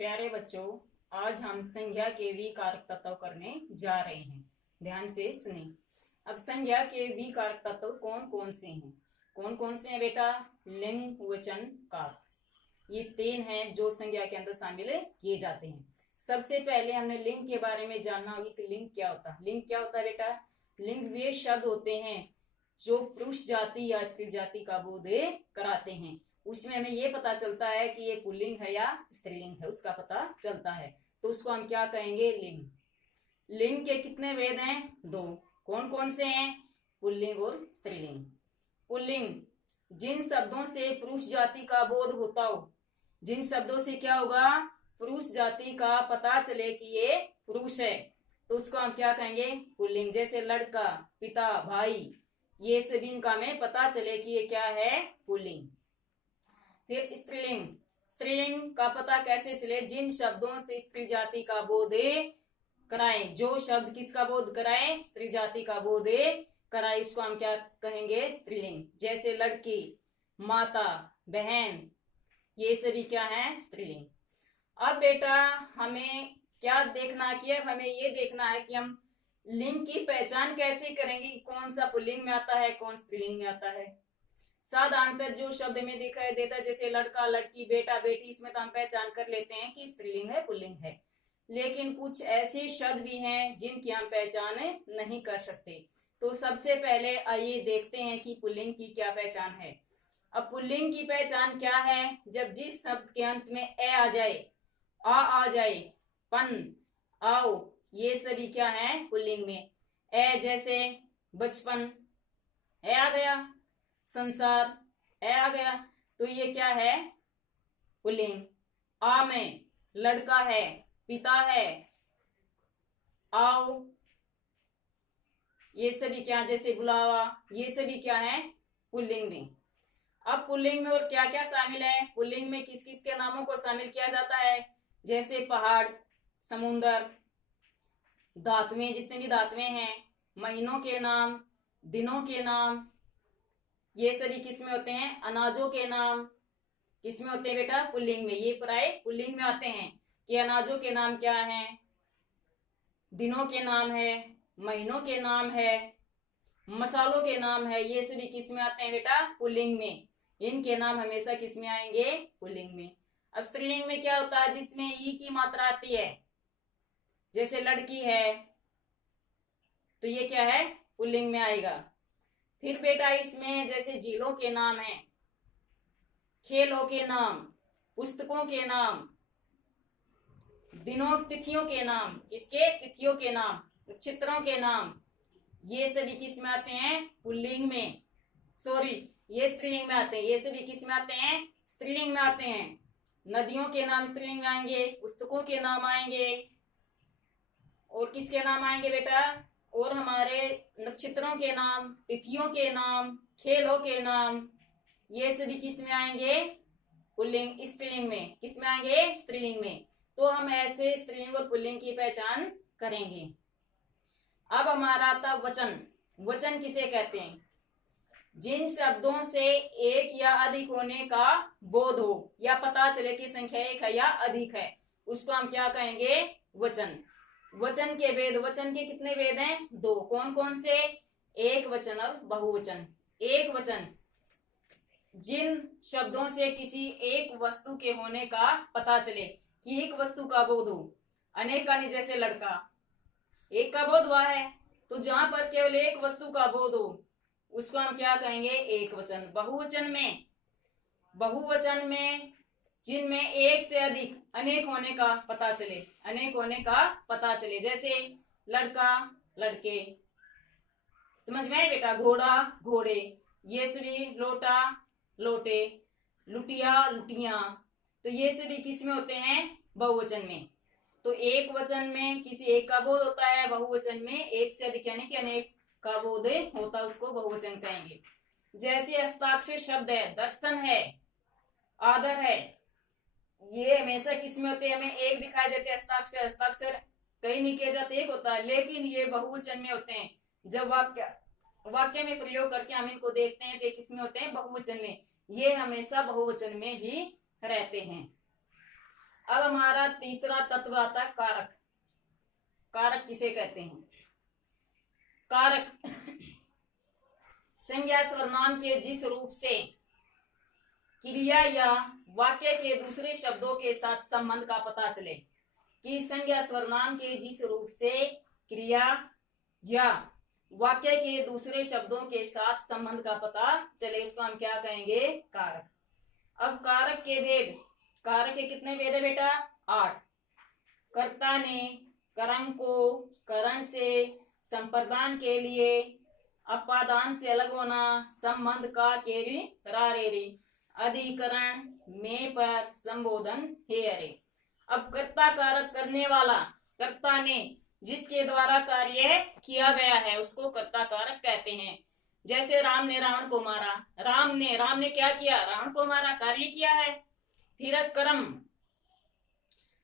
प्यारे बच्चों, आज हम संज्ञा के विकारक तत्व करने जा रहे हैं। ध्यान से सुने। अब संज्ञा के विकारक तत्व कौन कौन से हैं? कौन कौन से हैं बेटा? लिंग, वचन, कारक, ये तीन हैं जो संज्ञा के अंदर शामिल किए जाते हैं। सबसे पहले हमने लिंग के बारे में जानना होगी कि लिंग क्या होता है। लिंग क्या होता है बेटा? लिंग वे शब्द होते हैं जो पुरुष जाति या स्त्री जाति का बोध कराते हैं। उसमें हमें ये पता चलता है कि ये पुल्लिंग है या स्त्रीलिंग है, उसका पता चलता है। तो उसको हम क्या कहेंगे? लिंग। लिंग के कितने भेद हैं? दो। कौन कौन से हैं? पुल्लिंग और स्त्रीलिंग। पुल्लिंग जिन शब्दों से पुरुष जाति का बोध होता हो, जिन शब्दों से क्या होगा? पुरुष जाति का पता चले कि ये पुरुष है, तो उसको हम क्या कहेंगे? पुल्लिंग। जैसे लड़का, पिता, भाई, ये सभी इनका हमें पता चले कि ये क्या है? पुल्लिंग। फिर स्त्रीलिंग। स्त्रीलिंग का पता कैसे चले? जिन शब्दों से स्त्री जाति का बोध कराए, जो शब्द किसका बोध कराए? स्त्री जाति का बोध कराए, इसको हम क्या कहेंगे? स्त्रीलिंग। जैसे लड़की, माता, बहन, ये सभी क्या है? स्त्रीलिंग। अब बेटा हमें क्या देखना कि अब हमें ये देखना है कि हम लिंग की पहचान कैसे करेंगे, कौन सा पुल्लिंग में आता है, कौन स्त्रीलिंग में आता है। साधारणतः जो शब्द में दिखाई देता है, जैसे लड़का, लड़की, बेटा, बेटी, इसमें तो हम पहचान कर लेते हैं कि स्त्रीलिंग है, पुल्लिंग है। लेकिन कुछ ऐसे शब्द भी हैं जिनकी हम पहचान नहीं कर सकते। तो सबसे पहले आइए देखते हैं कि पुल्लिंग की क्या पहचान है। अब पुल्लिंग की पहचान क्या है? जब जिस शब्द के अंत में ए आ जाए, आ जाए, पन, आओ, ये सभी क्या है? पुल्लिंग में। ए जैसे बचपन, ए आ गया। संसार, ए आ गया। तो ये क्या है? पुल्लिंग। आ में लड़का है, पिता है, आओ, ये सभी क्या? जैसे बुलावा, ये सभी क्या है? पुल्लिंग में। अब पुल्लिंग में और क्या क्या शामिल है? पुल्लिंग में किस किस के नामों को शामिल किया जाता है? जैसे पहाड़, समुंदर, धातुएं, जितने भी धातुएं हैं, महीनों के नाम, दिनों के नाम, ये सभी किसमें होते हैं? अनाजों के नाम किसमें होते हैं बेटा? पुल्लिंग में। ये प्राय पुल्लिंग में आते हैं कि अनाजों के नाम क्या हैं, दिनों के नाम है, महीनों के नाम है, मसालों के नाम है, ये सभी किसमें आते हैं बेटा? पुल्लिंग में। इनके नाम हमेशा किसमें आएंगे? पुल्लिंग में। अब स्त्रीलिंग में क्या होता है? जिसमें ई की मात्रा आती है, जैसे लड़की है, तो ये क्या है? पुल्लिंग में आएगा। फिर बेटा इसमें जैसे झीलों के नाम है, खेलों के नाम, पुस्तकों के नाम, दिनों, तिथियों के नाम, किसके? तिथियों के नाम, नक्षत्रों के नाम, ये सभी किस में आते हैं? पुल्लिंग में। सॉरी, ये स्त्रीलिंग में आते हैं। ये सभी किस में आते हैं? स्त्रीलिंग में आते हैं। नदियों के नाम स्त्रीलिंग में आएंगे, पुस्तकों के नाम आएंगे, और किसके नाम आएंगे बेटा? और हमारे नक्षत्रों के नाम, तिथियों के नाम, खेलों के नाम, ये सभी किस में आएंगे? पुल्लिंग, स्त्रीलिंग में। किस में आएंगे? स्त्रीलिंग में। तो हम ऐसे स्त्रीलिंग और पुल्लिंग की पहचान करेंगे। अब हमारा आता वचन। वचन किसे कहते हैं? जिन शब्दों से एक या अधिक होने का बोध हो या पता चले कि संख्या एक है या अधिक है, उसको हम क्या कहेंगे? वचन। वचन के भेद, वचन के कितने भेद हैं? दो। कौन कौन से? एक वचन और बहुवचन। एक वचन जिन शब्दों से किसी एक वस्तु के होने का पता चले कि एक वस्तु का बोध हो। अनेक का नहीं, जैसे लड़का, एक का बोध हुआ है, तो जहां पर केवल एक वस्तु का बोध हो उसको हम क्या कहेंगे? एक वचन। बहुवचन में, बहुवचन में जिनमें एक से अधिक, अनेक होने का पता चले, अनेक होने का पता चले, जैसे लड़का, लड़के, समझ में आए बेटा? घोड़ा, घोड़े, ये सभी, लोटा, लोटे, लुटिया, लुटिया, तो ये सभी किस में होते हैं? बहुवचन में। तो एक वचन में किसी एक का बोध होता है, बहुवचन में एक से अधिक यानी कि अनेक का बोध होता है, उसको बहुवचन कहेंगे। जैसे हस्ताक्षर शब्द है, दर्शन है, आदर है, ये हमेशा किस में होते हैं? हमें एक दिखाई देते हैं हस्ताक्षर। हस्ताक्षर कहीं नहीं किया जाता, एक होता है, लेकिन ये बहुवचन में होते हैं। जब वाक्य में प्रयोग करके हम इनको देखते हैं तो किसमें होते हैं? बहुवचन में। ये हमेशा बहुवचन में ही रहते हैं। अब हमारा तीसरा तत्व आता है कारक। कारक किसे कहते हैं? कारक संज्ञा सर्वनाम के जिस रूप से क्रिया या वाक्य के दूसरे शब्दों के साथ संबंध का पता चले, कि संज्ञा सर्वनाम के जिस रूप से क्रिया या वाक्य के दूसरे शब्दों के साथ संबंध का पता चले, उसको हम क्या कहेंगे? कारक। अब कारक के भेद, कारक के कितने भेद है बेटा? 8। कर्ता ने, कर्म को, करण से, संप्रदान के लिए, अपादान से अलग होना, संबंध का केरी रारेरी, अधिकरण, में पर, संबोधन, हे अरे। अब कर्ता कारक करने वाला, कर्ता ने जिसके द्वारा कार्य किया गया है उसको कर्ता कारक कहते हैं। जैसे राम ने रावण को मारा, राम ने क्या किया? रावण को मारा, कार्य किया है। फिर कर्म,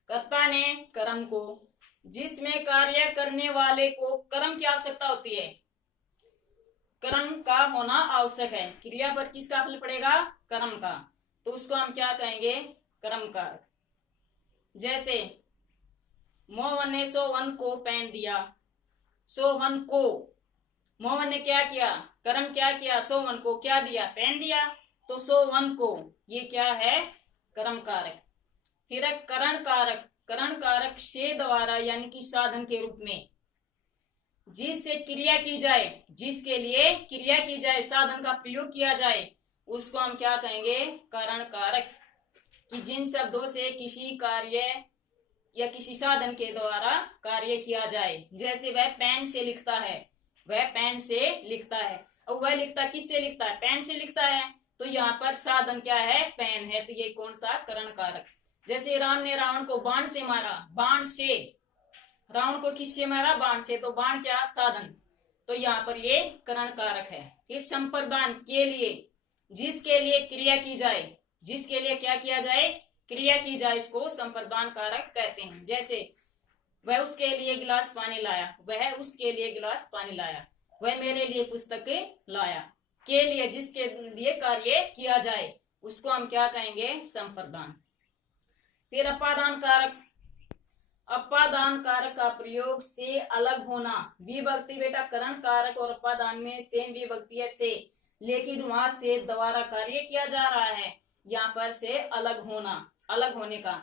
कर्ता ने कर्म को, जिसमें कार्य करने वाले को कर्म की आवश्यकता होती है, कर्म का होना आवश्यक है। क्रिया पर किसका फल पड़ेगा? कर्म का, तो उसको हम क्या कहेंगे? कर्म कारक। जैसे मोहन ने सोहन को पहन दिया, सोहन को, मोहन ने क्या किया? कर्म क्या किया? सोहन को क्या दिया? पहन दिया, तो सोहन को, ये क्या है? कर्म कारक। फिर करण कारक, करण कारक से द्वारा यानी कि साधन के रूप में जिससे क्रिया की जाए, जिसके लिए क्रिया की जाए, साधन का प्रयोग किया जाए, उसको हम क्या कहेंगे? करण कारक। कि जिन शब्दों से किसी कार्य या किसी साधन के द्वारा कार्य किया जाए, जैसे वह पेन से लिखता है, वह पेन से लिखता है, और वह लिखता किससे लिखता है? पेन से लिखता है, तो यहाँ पर साधन क्या है? पेन है, तो ये कौन सा? करण कारक। जैसे राम ने रावण को बाण से मारा, बाण से, रावण को किससे मारा? बाण से, तो बाण क्या? साधन, तो यहाँ पर ये करण कारक है। फिर संप्रदान के लिए, जिसके लिए क्रिया की जाए, जिसके लिए क्या किया जाए? क्रिया की जाए, इसको संप्रदान कारक कहते हैं। जैसे वह उसके लिए गिलास पानी लाया, वह उसके लिए गिलास पानी लाया, वह मेरे लिए पुस्तक लाया, के लिए, जिसके लिए कार्य किया जाए, उसको हम क्या कहेंगे? संप्रदान। फिर अपादान कारक, अपादान कारक का प्रयोग से अलग होना, विभक्ति बेटा करण कारक और अपादान में सेम विभक्ति है से, लेकिन वहां से द्वारा कार्य किया जा रहा है, यहाँ पर से अलग होना, अलग होने का।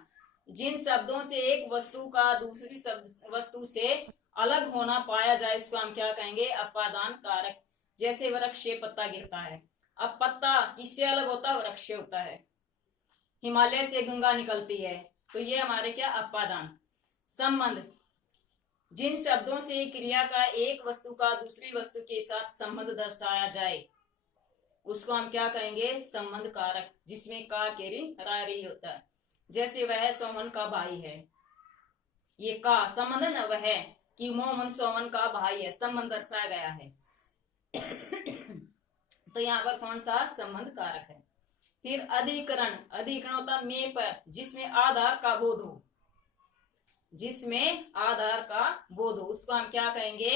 जिन शब्दों से एक वस्तु का दूसरी वस्तु से अलग होना पाया जाए, उसको हम क्या कहेंगे? अपादान कारक। जैसे वृक्ष से पत्ता गिरता है, अब पत्ता किससे अलग होता है? वृक्ष से होता है। हिमालय से गंगा निकलती है, तो ये हमारे क्या? अपादान। संबंध, जिन शब्दों से क्रिया का एक वस्तु का दूसरी वस्तु के साथ संबंध दर्शाया जाए, उसको हम क्या कहेंगे? संबंध कारक, जिसमें का केरी रारी होता है। जैसे वह सोमन का भाई है, ये का संबंध न, वह है कि मोहन सोमन का भाई है, संबंध दर्शाया गया है। तो यहाँ पर कौन सा? संबंध कारक है। फिर अधिकरण, अधिकरण होता में पर, जिसमें आधार का बोध हो, जिसमें आधार का बोध हो, उसको हम क्या कहेंगे?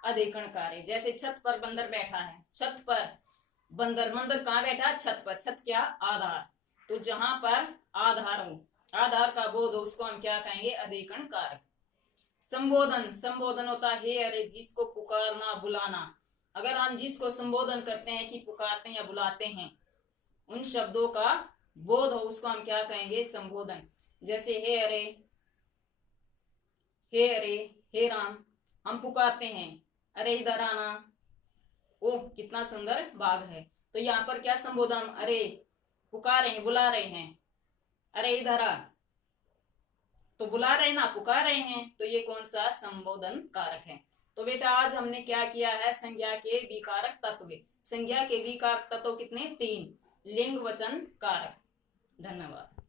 अधिकरण कार्य। जैसे छत पर बंदर बैठा है, छत पर बंदर, बंदर कहाँ बैठा? छत पर, छत क्या? आधार, तो जहां पर आधार हो, आधार का बोध हो, उसको हम क्या कहेंगे? अधिकरण कारक। संबोधन, संबोधन होता है हे अरे, जिसको पुकारना, बुलाना। अगर हम जिसको संबोधन करते हैं कि पुकारते हैं या बुलाते हैं, उन शब्दों का बोध हो, उसको हम क्या कहेंगे? संबोधन। जैसे हे अरे, हे अरे, हे राम, हम पुकारते हैं, अरे इधर आना, ओ कितना सुंदर बाग है, तो यहाँ पर क्या? संबोधन, अरे पुकार रहे हैं, बुला रहे हैं, अरे इधर आ, तो बुला रहे हैं ना, पुकार रहे हैं, तो ये कौन सा? संबोधन कारक है। तो बेटा आज हमने क्या किया है? संज्ञा के विकारक तत्व। संज्ञा के विकारक तत्व कितने? 3। लिंग, वचन, कारक। धन्यवाद।